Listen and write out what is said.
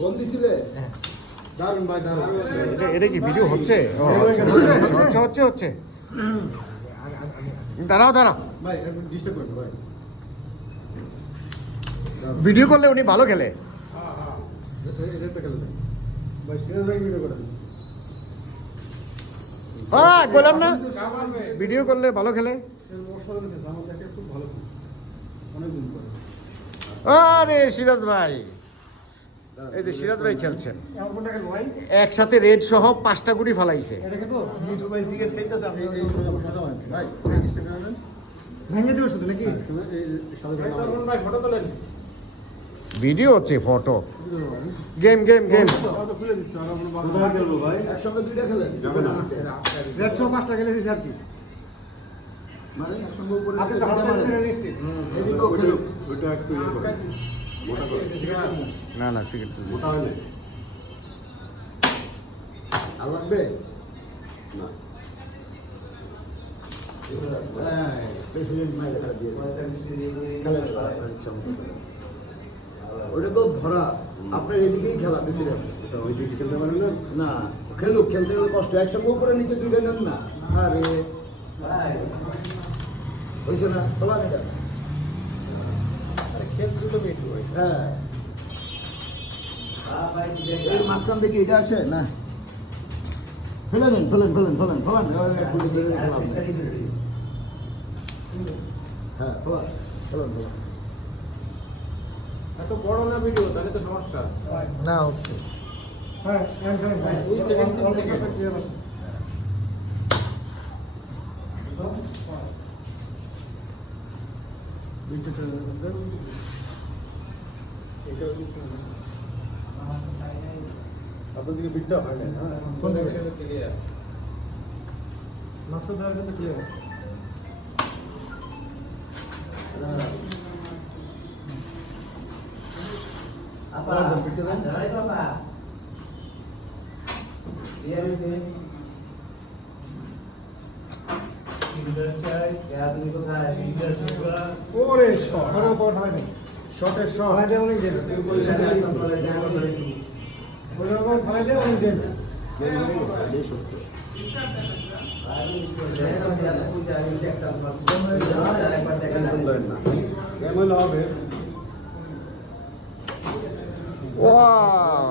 Phone দিছিলে? দারুন ভাই দারুন। এটা কি ভিডিও হচ্ছে? হচ্ছে। দাঁড়াও ভাই একটু ডিস্টার্ব করবে ভাই। ভিডিও করলে উনি ভালো খেলে। এটা খেলে ভাই সিরাজ ভাই ভিডিও করেন। হ্যাঁ বললাম না ভিডিও করলে ভালো খেলে। খুব ভালো অনেক দিন পরে। আরে সিরাজ ভাই, এই যে সিরাজ ভাই খেলছেন একসাথে রেড সহ 5টা গুটি ফালাইছে। ভেঙে দেবো শুধু নাকি? ভিডিও হচ্ছে, ফটো গেম। খুলে দিচ্ছি ভাই। একসঙ্গে 2টা খেলেন? রেড সহ 5টা খেলে দিচ্ছি আর কি। মানে একসঙ্গে উপরে এদিকেও খেলুক। ওইটা একটু ইয়ে করে মোটা করে। না সিগারেট মোটা হলে আর লাগবে না। প্রেসিডেন্ট মাইলে দিয়ে ওইটা তো ধরা আপনার এদিকেই খেলা প্রেসিডেন্ট। ওইদিকে খেলতে পারেন না? খেলুক, খেলতে গেলে কষ্ট। একসঙ্গে উপরে নিচে 2টা নেন না। আরে হয়েছে না তোলা এটা? হ্যাঁ এই মাঝখান থেকে এটা আসে না। ফেলেন। হ্যাঁ ফেলেন। এত বড় না ভিডিও, তাহলে তো সমস্যা না হচ্ছে। হ্যাঁ আপনার দিকে বিটটা হয় না। কোন দিকে ক্লিয়ার? মাত্র দেওয়ার কিন্তু ক্লিয়ার আছে। ওরে শটের সহায় দেয় অনেক দেন। ওরকম ফলাই দেয় অনেক দেন। হবে ওয়াও।